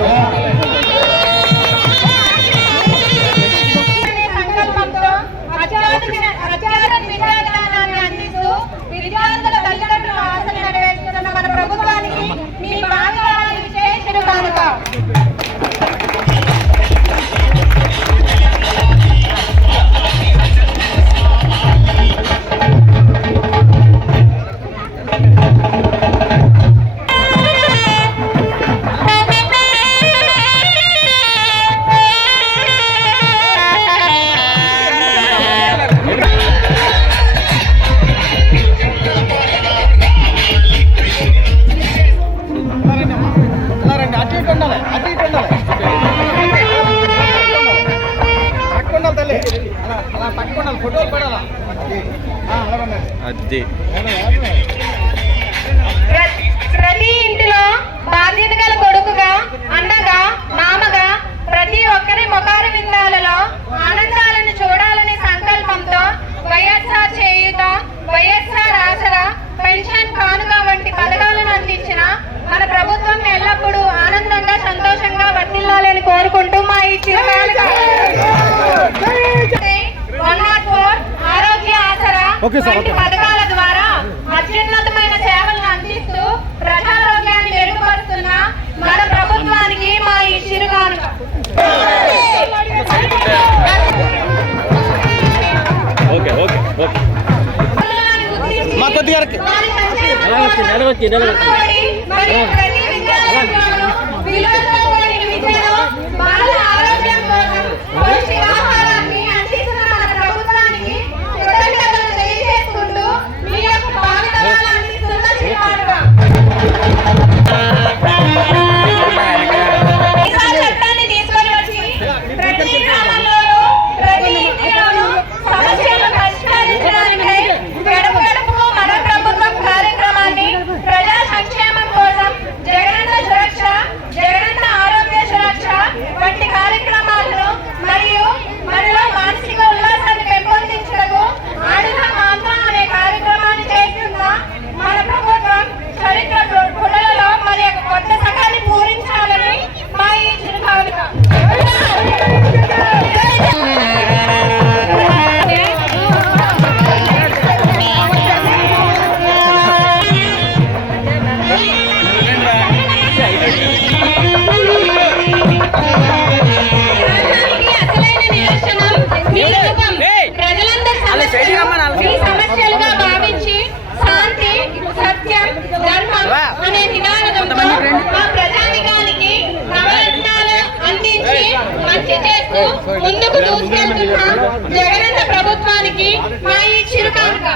Yeah. అది వంటి పథకాల ద్వారా అత్యున్నతమైన సేవలను అందిస్తూ ప్రజారోగ్యాన్ని మెరుగుపరుస్తున్న మన ప్రభుత్వానికి మా ఈ చిరుగానుగా నిలవచ్చు నిలవచ్చు అనే నినాదంతో మా ప్రజానికానికి నవరత్నాలు ముందుకు దూసుకెళ్తున్న జగనన్న ప్రభుత్వానికి మా ఈ చిరుకానుక.